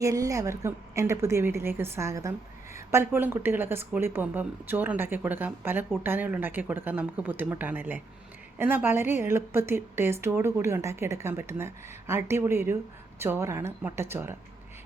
എല്ലാവർക്കും എന്റെ പുതിയ വീട്ടിലേക്ക് സ്വാഗതം. പലപ്പോഴും കുട്ടികളൊക്കെ സ്കൂളിൽ പോകുമ്പം ചോറുണ്ടാക്കി കൊടുക്കാം പല കൂട്ടാനുകൾ ഉണ്ടാക്കി കൊടുക്കാം നമുക്ക് ബുദ്ധിമുട്ടാണല്ലേ? എന്നാൽ വളരെ എളുപ്പത്തിൽ ടേസ്റ്റോടു കൂടി ഉണ്ടാക്കിയെടുക്കാൻ പറ്റുന്ന അടിപൊളി ഒരു ചോറാണ് മുട്ടച്ചോറ്.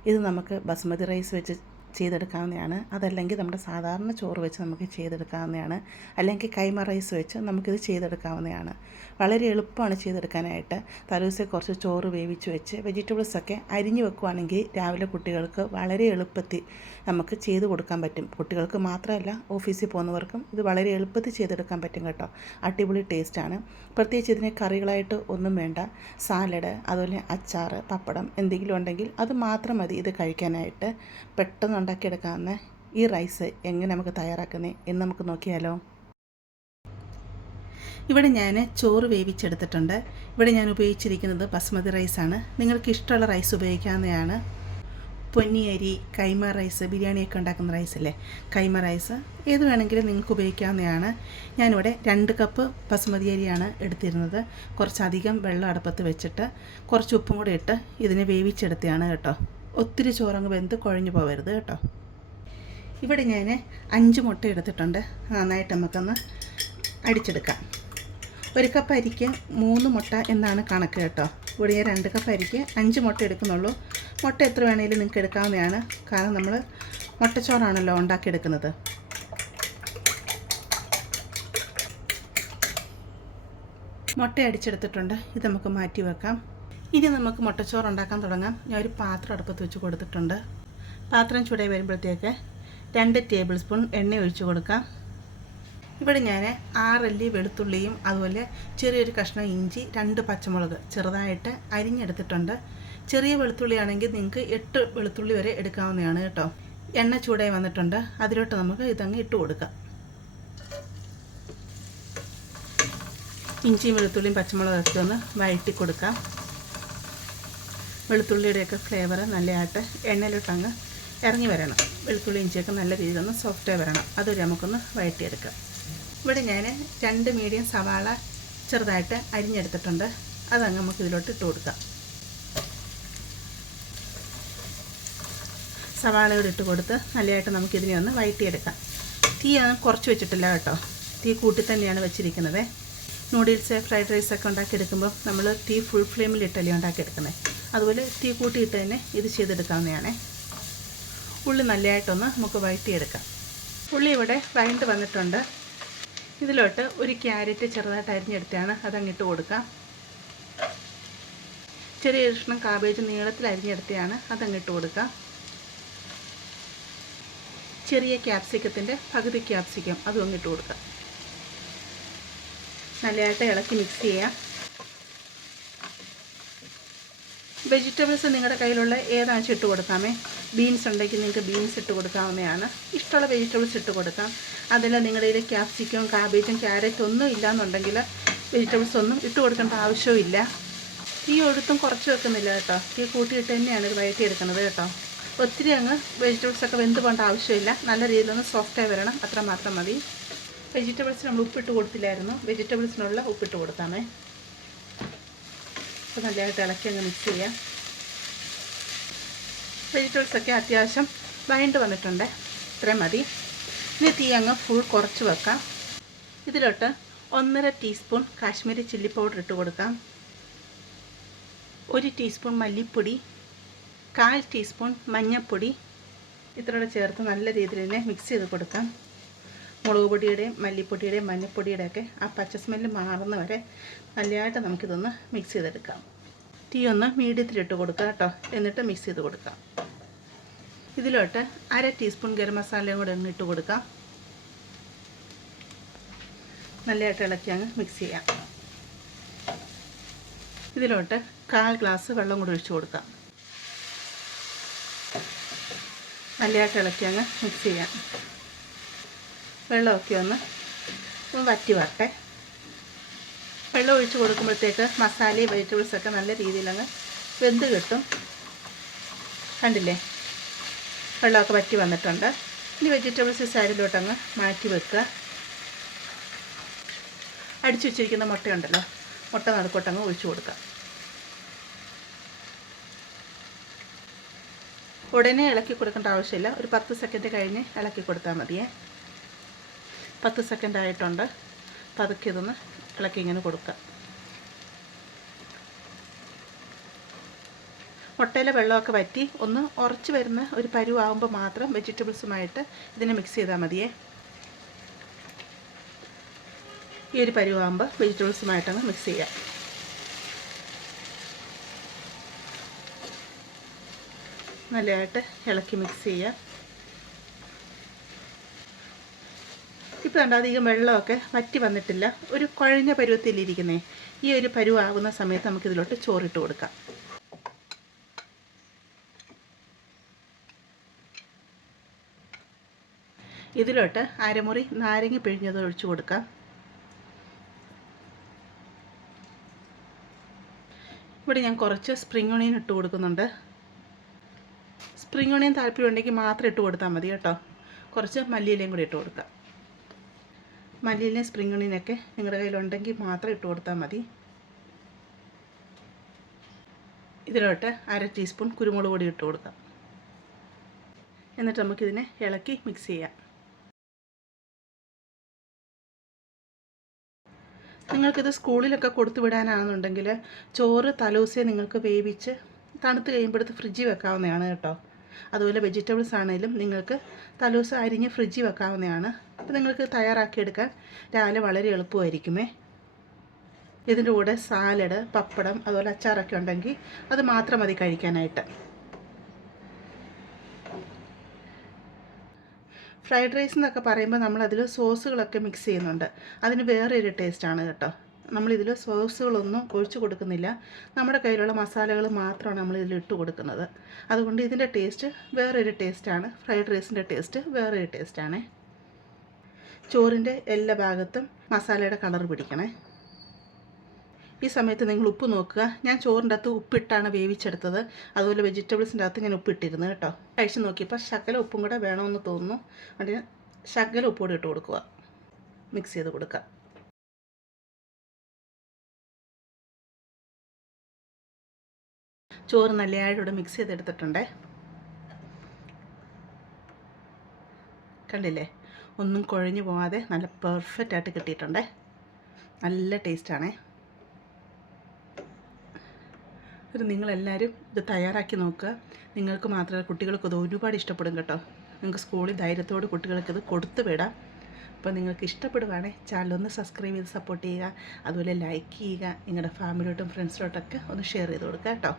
ഇത് നമുക്ക് ബസ്മതി റൈസ് വെച്ച് ചെയ്തെടുക്കാവുന്നതാണ്. അതല്ലെങ്കിൽ നമ്മുടെ സാധാരണ ചോറ് വെച്ച് നമുക്ക് ചെയ്തെടുക്കാവുന്നതാണ്. അല്ലെങ്കിൽ കൈമ റൈസ് വെച്ച് നമുക്കിത് ചെയ്തെടുക്കാവുന്നതാണ്. വളരെ എളുപ്പമാണ് ചെയ്തെടുക്കാനായിട്ട്. തലേദിവസം കുറച്ച് ചോറ് വേവിച്ച് വെച്ച് വെജിറ്റബിൾസൊക്കെ അരിഞ്ഞു വെക്കുവാണെങ്കിൽ രാവിലെ കുട്ടികൾക്ക് വളരെ എളുപ്പത്തിൽ നമുക്ക് ചെയ്ത് കൊടുക്കാൻ പറ്റും. കുട്ടികൾക്ക് മാത്രമല്ല ഓഫീസിൽ പോകുന്നവർക്കും ഇത് വളരെ എളുപ്പത്തിൽ ചെയ്തെടുക്കാൻ പറ്റും കേട്ടോ. അടിപൊളി ടേസ്റ്റാണ് പ്രത്യേകിച്ച് ഇതിനെ കറികളായിട്ട് ഒന്നും വേണ്ട. സാലഡ് അതുപോലെ അച്ചാർ പപ്പടം എന്തെങ്കിലും ഉണ്ടെങ്കിൽ അത് മാത്രം മതി ഇത് കഴിക്കാനായിട്ട്. പെട്ടെന്ന് ഉണ്ടാക്കിയെടുക്കാവുന്ന ഈ റൈസ് എങ്ങനെ നമുക്ക് തയ്യാറാക്കുന്നത് എന്ന് നമുക്ക് നോക്കിയാലോ. ഇവിടെ ഞാൻ ചോറ് വേവിച്ചെടുത്തിട്ടുണ്ട്. ഇവിടെ ഞാൻ ഉപയോഗിച്ചിരിക്കുന്നത് ബസ്മതി റൈസാണ് നിങ്ങൾക്ക് ഇഷ്ടമുള്ള റൈസ് ഉപയോഗിക്കാവുന്നതാണ്. പൊന്നിയരി കൈമ റൈസ് ബിരിയാണിയൊക്കെ ഉണ്ടാക്കുന്ന റൈസല്ലേ കൈമ റൈസ് ഏത് വേണമെങ്കിലും നിങ്ങൾക്ക് ഉപയോഗിക്കാവുന്നതാണ്. ഞാനിവിടെ രണ്ട് കപ്പ് ബസുമതി അരിയാണ് എടുത്തിരുന്നത്. കുറച്ചധികം വെള്ളം അടുപ്പത്ത് വെച്ചിട്ട് കുറച്ച് ഉപ്പും കൂടി ഇട്ട് ഇതിനെ വേവിച്ചെടുത്തതാണ് കേട്ടോ. ഒത്തിരി ചോറങ്ങ് വെന്ത് കുഴഞ്ഞു പോകരുത് കേട്ടോ. ഇവിടെ ഞാൻ അഞ്ച് മുട്ട എടുത്തിട്ടുണ്ട്. നന്നായിട്ട് നമുക്കൊന്ന് അടിച്ചെടുക്കാം. ഒരു കപ്പ് അരിക്ക് മൂന്ന് മുട്ട എന്നാണ് കണക്ക് കേട്ടോ. ഇവിടെ ഞാൻ രണ്ട് കപ്പ് അരിക്ക് അഞ്ച് മുട്ട എടുക്കുന്നുള്ളൂ. മുട്ട എത്ര വേണമെങ്കിലും നിങ്ങൾക്ക് എടുക്കാവുന്നതാണ്. കാരണം നമ്മൾ മുട്ടച്ചോറാണല്ലോ ഉണ്ടാക്കിയെടുക്കുന്നത്. മുട്ട അടിച്ചെടുത്തിട്ടുണ്ട്. ഇത് നമുക്ക് മാറ്റി വെക്കാം. ഇനി നമുക്ക് മുട്ടച്ചോറ് ഉണ്ടാക്കാൻ തുടങ്ങാം. ഞാൻ ഒരു പാത്രം അടുപ്പത്ത് വെച്ച് കൊടുത്തിട്ടുണ്ട്. പാത്രം ചൂടായി വരുമ്പോഴത്തേക്ക് രണ്ട് ടേബിൾ സ്പൂൺ എണ്ണ ഒഴിച്ചു കൊടുക്കാം. ഇവിടെ ഞാൻ ആറല്ലി വെളുത്തുള്ളിയും അതുപോലെ ചെറിയൊരു കഷ്ണം ഇഞ്ചി രണ്ട് പച്ചമുളക് ചെറുതായിട്ട് അരിഞ്ഞെടുത്തിട്ടുണ്ട്. ചെറിയ വെളുത്തുള്ളിയാണെങ്കിൽ നിങ്ങൾക്ക് എട്ട് വെളുത്തുള്ളി വരെ എടുക്കാവുന്നതാണ് കേട്ടോ. എണ്ണ ചൂടായി വന്നിട്ടുണ്ട്. അതിലോട്ട് നമുക്ക് ഇതങ്ങ് ഇട്ട് കൊടുക്കാം. ഇഞ്ചിയും വെളുത്തുള്ളിയും പച്ചമുളകൊക്കെ ഒന്ന് വഴറ്റി കൊടുക്കാം. വെളുത്തുള്ളിയുടെയൊക്കെ ഫ്ലേവർ നല്ലതായിട്ട് എണ്ണയിലിട്ടങ്ങ് ഇറങ്ങി വരണം. വെളുത്തുള്ളി ഇഞ്ചിയൊക്കെ നല്ല രീതിയിൽ ഒന്ന് സോഫ്റ്റായി വരണം. അതൊരു നമുക്കൊന്ന് വഴറ്റിയെടുക്കാം. ഇവിടെ ഞാൻ രണ്ട് മീഡിയം സവാള ചെറുതായിട്ട് അരിഞ്ഞെടുത്തിട്ടുണ്ട്. അതങ്ങ് നമുക്ക് ഇതിലോട്ട് ഇട്ട് കൊടുക്കാം. സവാളയോട് ഇട്ട് കൊടുത്ത് നല്ലതായിട്ട് നമുക്കിതിനെ ഒന്ന് വഴറ്റിയെടുക്കാം. തീ കുറച്ച് വെച്ചിട്ടില്ല കേട്ടോ. തീ കൂട്ടി തന്നെയാണ് വെച്ചിരിക്കുന്നത്. നൂഡിൽസ് ഫ്രൈഡ് റൈസൊക്കെ ഉണ്ടാക്കിയെടുക്കുമ്പോൾ നമ്മൾ തീ ഫുൾ ഫ്ലെയിമിലിട്ടല്ലേ ഉണ്ടാക്കിയെടുക്കുന്നത്. അതുപോലെ തീ കൂട്ടിയിട്ട് തന്നെ ഇത് ചെയ്തെടുക്കാവുന്നതാണേ. ഉള്ളി നല്ലതായിട്ടൊന്ന് നമുക്ക് വഴറ്റിയെടുക്കാം. ഉള്ളി ഇവിടെ വഴണ്ട് വന്നിട്ടുണ്ട്. ഇതിലോട്ട് ഒരു ക്യാരറ്റ് ചെറുതായിട്ട് അരിഞ്ഞെടുത്താണ് അതങ്ങിട്ട് കൊടുക്കാം. ചെറിയ കഷ്ണം കാബേജ് നീളത്തിൽ അരിഞ്ഞെടുത്തെയാണ് അതങ്ങിട്ട് കൊടുക്കാം. ചെറിയ ക്യാപ്സിക്കത്തിന്റെ പകുതി ക്യാപ്സിക്കം അതും അങ്ങിട്ട് കൊടുക്കാം. നല്ലതായിട്ട് ഇളക്കി മിക്സ് ചെയ്യാം. വെജിറ്റബിൾസ് നിങ്ങളുടെ കയ്യിലുള്ള ഏതാണെന്ന് ഇട്ട് കൊടുക്കാമേ. ബീൻസ് ഉണ്ടെങ്കിൽ നിങ്ങൾക്ക് ബീൻസ് ഇട്ട് കൊടുക്കാവുന്നതാണ്. ഇഷ്ടമുള്ള വെജിറ്റബിൾസ് ഇട്ട് കൊടുക്കാം. അതിൽ നിങ്ങളുടെ കയ്യിൽ ക്യാപ്സിക്കം കാബേജും ക്യാരറ്റും ഒന്നും ഇല്ലയെന്നുണ്ടെങ്കിൽ വെജിറ്റബിൾസ് ഒന്നും ഇട്ട് കൊടുക്കേണ്ട ആവശ്യമില്ല തീ ഒഴുത്തും കുറച്ച് വെക്കുന്നില്ല കേട്ടോ. തീ കൂട്ടിയിട്ട് തന്നെയാണ് ഇത് വഴറ്റിയെടുക്കുന്നത് കേട്ടോ. ഒത്തിരി അങ്ങ് വെജിറ്റബിൾസൊക്കെ വെന്ത് പോകേണ്ട ആവശ്യമില്ല. നല്ല രീതിയിലൊന്ന് സോഫ്റ്റായി വരണം. അത്ര മാത്രം മതി. വെജിറ്റബിൾസ് നമ്മൾ ഉപ്പിട്ട് കൊടുത്തില്ലായിരുന്നു. വെജിറ്റബിൾസിനുള്ള ഉപ്പിട്ട് കൊടുക്കാമേ അപ്പോൾ നല്ലതായിട്ട് ഇളക്കി അങ്ങ് മിക്സ് ചെയ്യാം. വെജിറ്റബിൾസൊക്കെ അത്യാവശ്യം വഴണ്ട് വന്നിട്ടുണ്ട്. ഇത്രയും മതി. ഇനി തീ അങ്ങ് ഫുൾ കുറച്ച് വെക്കാം. ഇതിലോട്ട് ഒന്നര ടീസ്പൂൺ കാശ്മീരി ചില്ലി പൗഡർ ഇട്ട് കൊടുക്കാം. ഒരു ടീസ്പൂൺ മല്ലിപ്പൊടി കാൽ ടീസ്പൂൺ മഞ്ഞൾപ്പൊടി ഇത്രയോടെ ചേർത്ത് നല്ല രീതിയിൽ തന്നെ മിക്സ് ചെയ്ത് കൊടുക്കാം. മുളക് പൊടിയുടെയും മല്ലിപ്പൊടിയുടെയും മഞ്ഞൾപ്പൊടിയുടെയൊക്കെ ആ പച്ച സ്മെല്ല് മാറുന്ന വരെ നല്ലതായിട്ട് നമുക്കിതൊന്ന് മിക്സ് ചെയ്തെടുക്കാം. തീ ഒന്ന് മീഡിയത്തിലിട്ട് കൊടുക്കുക കേട്ടോ. എന്നിട്ട് മിക്സ് ചെയ്ത് കൊടുക്കാം. ഇതിലോട്ട് അര ടീസ്പൂൺ ഗരം മസാലയും കൂടെ ഒന്ന് ഇട്ട് കൊടുക്കാം. നല്ലതായിട്ട് ഇളക്കി അങ്ങ് മിക്സ് ചെയ്യാം. ഇതിലോട്ട് കാൽ ഗ്ലാസ് വെള്ളം കൂടി ഒഴിച്ചു കൊടുക്കാം. നല്ലതായിട്ട് ഇളക്കി അങ്ങ് മിക്സ് ചെയ്യാം. വെള്ളമൊക്കെ ഒന്ന് വറ്റി വരട്ടെ വെള്ളം ഒഴിച്ച് കൊടുക്കുമ്പോഴത്തേക്ക് മസാലയും വെജിറ്റബിൾസൊക്കെ നല്ല രീതിയിലങ്ങ് വെന്ത് കിട്ടും. കണ്ടില്ലേ? വെള്ളമൊക്കെ വറ്റി വന്നിട്ടുണ്ട്. ഇനി വെജിറ്റബിൾസ് സൈഡിലോട്ടങ്ങ് മാറ്റി വെക്കുക. അടിച്ചു വെച്ചിരിക്കുന്ന മുട്ടയുണ്ടല്ലോ. മുട്ട നടുക്കോട്ടങ്ങ് ഒഴിച്ചു കൊടുക്കാം ഉടനെ ഇളക്കി കൊടുക്കേണ്ട ആവശ്യമില്ല. ഒരു പത്ത് സെക്കൻഡ് കഴിഞ്ഞ് ഇളക്കി കൊടുത്താൽ മതിയേ. പത്ത് സെക്കൻഡ് ആയിട്ടുണ്ട്. പതുക്കെ ഇതൊന്ന് ഇളക്കി ഇങ്ങനെ കൊടുക്കുക. മുട്ടയിലെ വെള്ളമൊക്കെ വറ്റി ഒന്ന് ഉറച്ച് വരുന്ന ഒരു പരുവാകുമ്പോൾ മാത്രം വെജിറ്റബിൾസുമായിട്ട് ഇതിനെ മിക്സ് ചെയ്താൽ മതിയേ. ഈ ഒരു പരുവാകുമ്പോൾ വെജിറ്റബിൾസുമായിട്ടങ്ങ് മിക്സ് ചെയ്യാം. നല്ലതായിട്ട് ഇളക്കി മിക്സ് ചെയ്യാം. ഇപ്പോൾ കണ്ട അധികം വെള്ളമൊക്കെ വറ്റി വന്നിട്ടില്ല. ഒരു കുഴഞ്ഞ പരുവത്തിലിരിക്കുന്നേ ഈ ഒരു പരുവാകുന്ന സമയത്ത് നമുക്കിതിലോട്ട് ചോറിട്ട് കൊടുക്കാം. ഇതിലോട്ട് അരമുറി നാരങ്ങ പിഴിഞ്ഞത് ഒഴിച്ചു കൊടുക്കാം. ഇവിടെ ഞാൻ കുറച്ച് സ്പ്രിംഗ് ഒണിയൻ ഇട്ട് കൊടുക്കുന്നുണ്ട്. സ്പ്രിംഗ് ഒണിയൻ താല്പര്യമുണ്ടെങ്കിൽ മാത്രം ഇട്ട് കൊടുത്താൽ മതി കേട്ടോ. കുറച്ച് മല്ലിയിലയും കൂടി ഇട്ട് കൊടുക്കാം. മല്ലിയിലയും സ്പ്രിംഗ് ഒണിയനൊക്കെ നിങ്ങളുടെ കയ്യിലുണ്ടെങ്കിൽ മാത്രം ഇട്ട് കൊടുത്താൽ മതി. ഇതിലോട്ട് അര ടീസ്പൂൺ കുരുമുളക് പൊടി ഇട്ട് കൊടുക്കാം. എന്നിട്ട് നമുക്കിതിനെ ഇളക്കി മിക്സ് ചെയ്യാം. നിങ്ങൾക്കിത് സ്കൂളിലൊക്കെ കൊടുത്തു വിടാനാണെന്നുണ്ടെങ്കിൽ ചോറ് തലോസേ നിങ്ങൾക്ക് വേവിച്ച് തണുത്ത് കഴിയുമ്പോഴത്തെ ഫ്രിഡ്ജിൽ വെക്കാവുന്നതാണ് കേട്ടോ. അതുപോലെ വെജിറ്റബിൾസ് ആണെങ്കിലും നിങ്ങൾക്ക് തലോസ അരിഞ്ഞ് ഫ്രിഡ്ജിൽ വെക്കാവുന്നതാണ്. അപ്പോൾ നിങ്ങൾക്ക് തയ്യാറാക്കിയെടുക്കാൻ രാവിലെ വളരെ എളുപ്പമായിരിക്കുമേ. ഇതിന്റെ കൂടെ സാലഡ് പപ്പടം അതുപോലെ അച്ചാറൊക്കെ ഉണ്ടെങ്കിൽ അത് മാത്രം മതി കഴിക്കാനായിട്ട്. ഫ്രൈഡ് റൈസ് എന്നൊക്കെ പറയുമ്പോൾ നമ്മളതിൽ സോസുകളൊക്കെ മിക്സ് ചെയ്യുന്നുണ്ട്. അതിന് വേറൊരു ടേസ്റ്റാണ് കേട്ടോ. നമ്മളിതിൽ സോസുകളൊന്നും ഒഴിച്ചു കൊടുക്കുന്നില്ല. നമ്മുടെ കയ്യിലുള്ള മസാലകൾ മാത്രമാണ് നമ്മളിതിൽ ഇട്ട് കൊടുക്കുന്നത്. അതുകൊണ്ട് ഇതിന്റെ ടേസ്റ്റ് വേറൊരു ടേസ്റ്റാണ്. ഫ്രൈഡ് റൈസിന്റെ ടേസ്റ്റ് വേറൊരു ടേസ്റ്റാണ്. ചോറിന്റെ എല്ലാ ഭാഗത്തും മസാലയുടെ കളർ പിടിക്കണേ. ഈ സമയത്ത് നിങ്ങൾ ഉപ്പ് നോക്കുക. ഞാൻ ചോറിന്റെ അകത്ത് ഉപ്പിട്ടാണ് വേവിച്ചെടുത്തത്. അതുപോലെ വെജിറ്റബിൾസിന്റെ അകത്ത് ഞാൻ ഉപ്പിട്ടിരുന്നു കേട്ടോ. കഴിച്ച് നോക്കിയപ്പോൾ ശകല ഉപ്പും കൂടെ വേണമെന്ന് തോന്നുന്നു. ഞാൻ ശകല ഉപ്പ് കൂടി ഇട്ട് കൊടുക്കുക. മിക്സ് ചെയ്ത് കൊടുക്കുക. ചോറ് നല്ലതായിട്ടിവിടെ മിക്സ് ചെയ്തെടുത്തിട്ടുണ്ടേ. കണ്ടില്ലേ? ഒന്നും കുഴഞ്ഞു പോവാതെ നല്ല പെർഫെക്റ്റ് ആയിട്ട് കിട്ടിയിട്ടുണ്ടേ. നല്ല ടേസ്റ്റാണേ ഇത് നിങ്ങളെല്ലാവരും ഇത് തയ്യാറാക്കി നോക്കുക. നിങ്ങൾക്ക് മാത്രമല്ല കുട്ടികൾക്ക് ഒരുപാട് ഇഷ്ടപ്പെടും കേട്ടോ. നിങ്ങൾക്ക് സ്കൂളിൽ ധൈര്യത്തോട് കുട്ടികൾക്ക് ഇത് കൊടുത്തു വിടാം. അപ്പോൾ നിങ്ങൾക്ക് ഇഷ്ടപ്പെടുവാണെങ്കിൽ ചാനലൊന്ന് സബ്സ്ക്രൈബ് ചെയ്ത് സപ്പോർട്ട് ചെയ്യുക. അതുപോലെ ലൈക്ക് ചെയ്യുക. നിങ്ങളുടെ ഫാമിലിയോട്ടും ഫ്രണ്ട്സിലോട്ടൊക്കെ ഒന്ന് ഷെയർ ചെയ്ത് കൊടുക്കുക കേട്ടോ.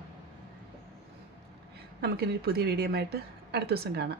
നമുക്കിനി പുതിയ വീഡിയോ ആയിട്ട് അടുത്ത ദിവസം കാണാം.